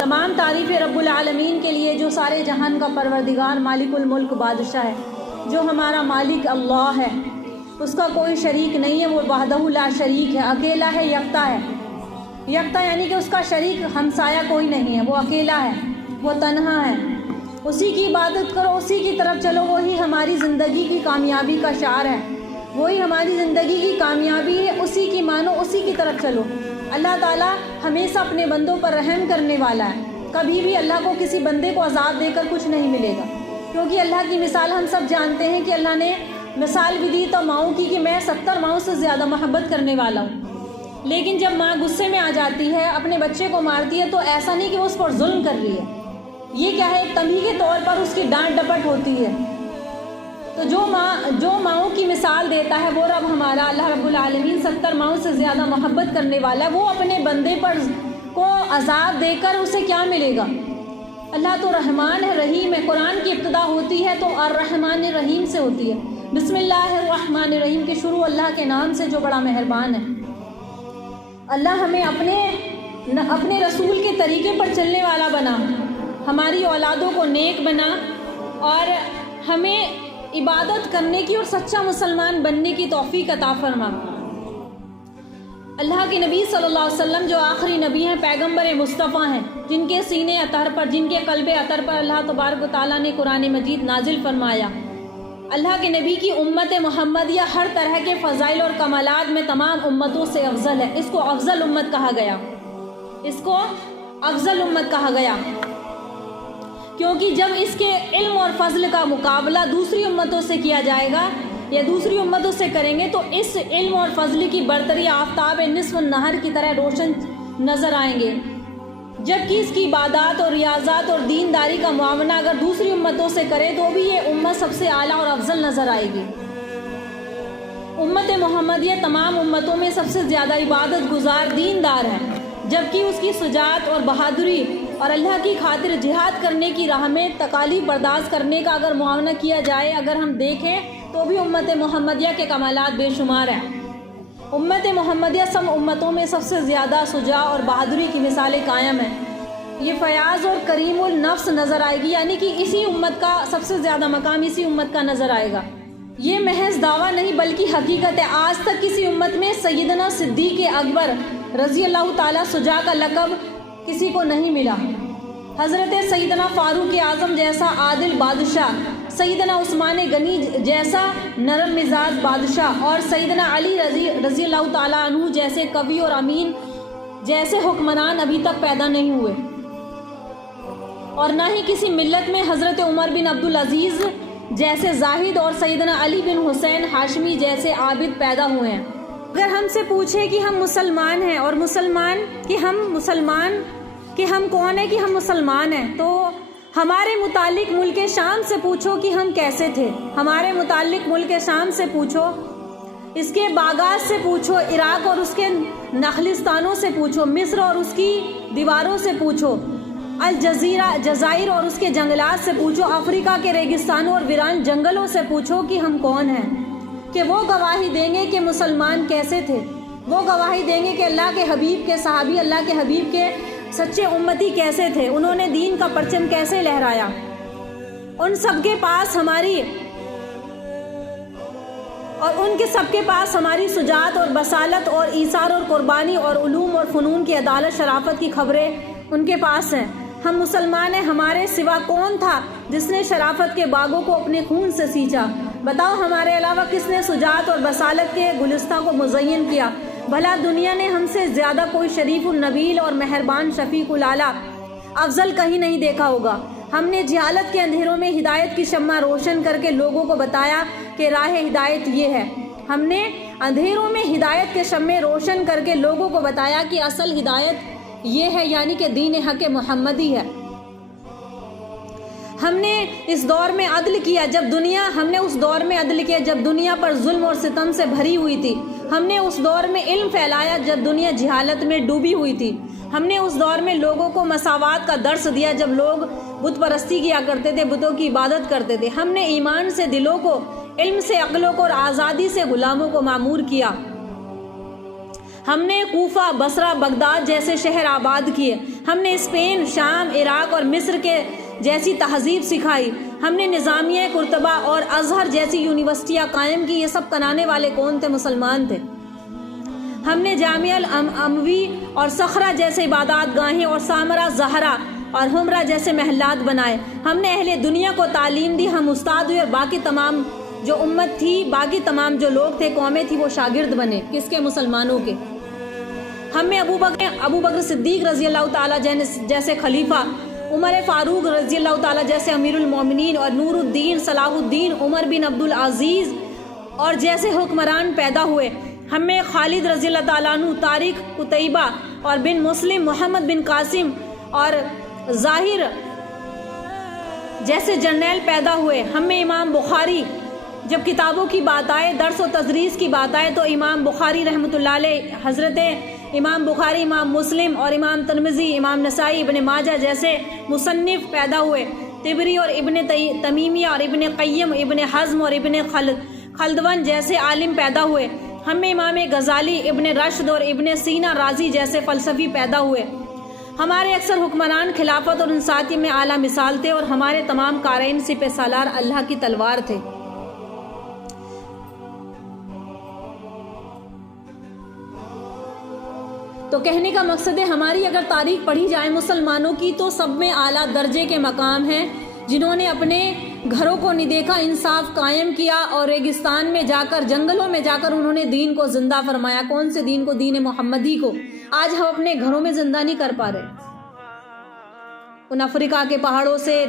तमाम तारीफ़ रब्बुल आलमीन के लिए जो सारे जहान का परवरदिगार मालिकुल मुल्क बादशाह है, जो हमारा मालिक अल्लाह है, उसका कोई शरीक नहीं है। वो वहदहु ला शरीक है, अकेला है, यकता है। यकता यानी कि उसका शरीक हमसाया कोई नहीं है, वो अकेला है, वो तन्हा है। उसी की इबादत करो, उसी की तरफ चलो, वही हमारी ज़िंदगी की कामयाबी का शार है, वही हमारी ज़िंदगी की कामयाबी है। उसी की मानो, उसी की तरफ चलो। अल्लाह ताला हमेशा अपने बंदों पर रहम करने वाला है। कभी भी अल्लाह को किसी बंदे को अज़ाब देकर कुछ नहीं मिलेगा, क्योंकि अल्लाह की मिसाल हम सब जानते हैं कि अल्लाह ने मिसाल भी दी तो माओं की कि मैं 70 माओं से ज़्यादा मोहब्बत करने वाला हूँ। लेकिन जब माँ गुस्से में आ जाती है, अपने बच्चे को मारती है, तो ऐसा नहीं कि वो उस पर जुल्म कर रही है, ये क्या है, तंबी के तौर पर उसकी डांट डपट होती है। तो जो माओं की मिसाल देता है वो रब हमारा अल्लाह रब्बुल आलमीन 70 माओं से ज़्यादा मोहब्बत करने वाला है। वो अपने बंदे पर को अज़ाब देकर उसे क्या मिलेगा? अल्लाह तो रहमान है, रहीम है। कुरान की इब्तिदा होती है तो अर्रहमान रहीम से होती है। बिस्मिल्लाहिर्रहमानिर्रहीम की शुरू अल्लाह के नाम से जो बड़ा मेहरबान है। अल्लाह हमें अपने रसूल के तरीके पर चलने वाला बना, हमारी औलादों को नेक बना और हमें इबादत करने की और सच्चा मुसलमान बनने की तौफीक अता फरमा। अल्लाह के नबी सल्लल्लाहु अलैहि वसल्लम जो आखिरी नबी हैं, पैगंबर मुस्तफ़ा हैं, जिनके सीने अतर पर, जिनके कल्बे अतर पर अल्लाह तबारक व तआला ने कुरान मजीद नाजिल फरमाया। अल्लाह के नबी की उम्मत मोहम्मदिया हर तरह के फ़ज़ाइल और कमालात में तमाम उम्मतों से अफजल है। इसको अफजल उम्मत कहा गया, इसको अफजल उम्मत कहा गया, क्योंकि जब इसके इल्म और फजल का मुकाबला दूसरी उम्मतों से किया जाएगा या दूसरी उम्मतों से करेंगे तो इस इल्म और फजल की बरतरी आफ्ताब निस्फ़ नहर की तरह रोशन नज़र आएंगे। जबकि इसकी इबादत और रियाज़त और दीनदारी का मुआवना अगर दूसरी उम्मतों से करे तो भी ये उम्मत सबसे आला और अफजल नज़र आएगी। उम्मत मोहम्मदिया तमाम उम्मतों में सबसे ज़्यादा इबादत गुजार दीनदार है, जबकि उसकी सुजात और बहादुरी और अल्लाह की खातिर जिहाद करने की राह में तकालीफ बर्दाश्त करने का अगर मुआवना किया जाए, अगर हम देखें तो भी उम्मत मोहम्मदिया के कमालात बेशुमार हैं। उम्मत मोहम्मदिया सब उम्मतों में सबसे ज़्यादा सुजा और बहादुरी की मिसालें कायम हैं। ये फ़याज़ और करीमुल नफ्स नज़र आएगी, यानी कि इसी उम्मत का सबसे ज़्यादा मकाम इसी उम्मत का नज़र आएगा। ये महज दावा नहीं बल्कि हकीकत है। आज तक किसी उम्मत में सैयदना सिद्दीक़ अकबर रज़ी अल्लाह ताला शुजा का लक़ब किसी को नहीं मिला। हज़रत सैयदना फ़ारूक आज़म जैसा आदिल बादशाह, सैयदना उस्मान गनी जैसा नरम मिजाज बादशाह और सैयदना अली रज़ी अल्लाह ताला अन्हु जैसे कवि और अमीन जैसे हुक्मरान अभी तक पैदा नहीं हुए, और ना ही किसी मिल्लत में हज़रत उमर बिन अब्दुल अज़ीज़ जैसे जाहिद और सैयदना अली बिन हुसैन हाशमी जैसे आबिद पैदा हुए हैं। अगर हमसे पूछे कि हम मुसलमान हैं और हम कौन है कि हम मुसलमान हैं, तो हमारे मुतालिक मुल्क शाम से पूछो कि हम कैसे थे, हमारे मुतालिक मुल्क शाम से पूछो, इसके बागात से पूछो, इराक और उसके नखलिस्तानों से पूछो, मिस्र और उसकी दीवारों से पूछो, अल जज़ाइर और उसके जंगलात से पूछो, अफ्रीका के रेगिस्तानों और वीरान जंगलों से पूछो कि हम कौन हैं, कि वो गवाही देंगे कि मुसलमान कैसे थे। वो गवाही देंगे कि अल्लाह के हबीब के सहाबी, अल्लाह के हबीब के सच्चे उम्मती कैसे थे, उन्होंने दीन का परचम कैसे लहराया। उन सबके पास हमारी सुजात और बसालत और ईसार और कुर्बानी और उलूम और फ़नून की अदालत शराफत की खबरें उनके पास हैं। हम मुसलमान हैं, हमारे सिवा कौन था जिसने शराफत के बागों को अपने खून से सींचा? बताओ हमारे अलावा किसने सुजात और बसालत के गुलिस्तां को मुज़य्यन किया? भला दुनिया ने हमसे ज़्यादा कोई शरीफुल नबील और मेहरबान शफीकुल आला अफजल कहीं नहीं देखा होगा। हमने जहालत के अंधेरों में हिदायत की शम्मा रोशन करके लोगों को बताया कि राह हिदायत ये है। हमने अंधेरों में हिदायत के शम्मे रोशन करके लोगों को बताया कि असल हिदायत ये है, यानी कि दीन हक़ मुहम्मदी है। हमने इस दौर में अदल किया जब दुनिया पर जुल्म और सितम से भरी हुई थी। हमने उस दौर में इल्म फैलाया जब दुनिया जहालत में डूबी हुई थी। हमने उस दौर में लोगों को मसावात का दर्स दिया जब लोग बुत परस्ती किया करते थे, बुतों की इबादत करते थे। हमने ईमान से दिलों को, इल्म से अक्लों को और आज़ादी से गुलामों को मामूर किया। ہم نے کوفہ، بصرہ، بغداد جیسے شہر آباد کیے، ہم نے اسپین، شام، عراق اور مصر کے جیسی تہذیب سکھائی، ہم نے نظامیہ قرطبہ اور ازہر جیسی یونیورسٹیاں قائم کی۔ یہ سب بنانے والے کون تھے؟ مسلمان تھے۔ ہم نے جامعہ الاموی اور صخرہ جیسے عبادات گاہیں اور سامرہ، زہرہ اور ہمرہ جیسے محلات بنائے۔ ہم نے اہل دنیا کو تعلیم دی، ہم استاد ہوئے اور باقی تمام جو امت تھی، باقی تمام جو لوگ تھے، قومیں تھی، وہ شاگرد بنے۔ کس کے؟ مسلمانوں کے۔ ہم میں ابو بکر صدیق رضی اللہ تعالیٰ جیسے خلیفہ، عمر فاروق رضی اللہ تعالیٰ جیسے امیر المومنین اور نور الدین، صلاح الدین، عمر بن عبدالعزیز اور جیسے حکمران پیدا ہوئے۔ ہم میں خالد رضی اللہ تعالیٰ عنہ، طارق، قتیبہ اور بن مسلم، محمد بن قاسم اور ظاہر جیسے جرنیل پیدا ہوئے۔ ہم میں امام بخاری، جب کتابوں کی بات آئے، درس و تدریس کی بات آئے تو امام بخاری رحمۃ اللہ علیہ، حضرت امام بخاری، امام مسلم اور امام ترمذی، امام نسائی، ابن ماجہ جیسے مصنف پیدا ہوئے۔ طبری اور ابن تیمیہ اور ابن قیم، ابن حزم اور ابن خلدون جیسے عالم پیدا ہوئے۔ ہم میں امام غزالی، ابن رشد اور ابن سینا رازی جیسے فلسفی پیدا ہوئے۔ ہمارے اکثر حکمران خلافت اور انصافی میں اعلیٰ مثال تھے اور ہمارے تمام قارئین سپہ سالار اللہ کی تلوار تھے۔ تو کہنے کا مقصد ہے، ہماری اگر تاریخ پڑھی جائے مسلمانوں کی تو سب میں اعلیٰ درجے کے مقام ہیں، جنہوں نے اپنے گھروں کو نہیں دیکھا، انصاف قائم کیا اور ریگستان میں جا کر، جنگلوں میں جا کر انہوں نے دین کو زندہ فرمایا۔ کون سے دین کو؟ دین محمدی کو۔ آج ہم اپنے گھروں میں زندہ نہیں کر پا رہے۔ ان افریقہ کے پہاڑوں سے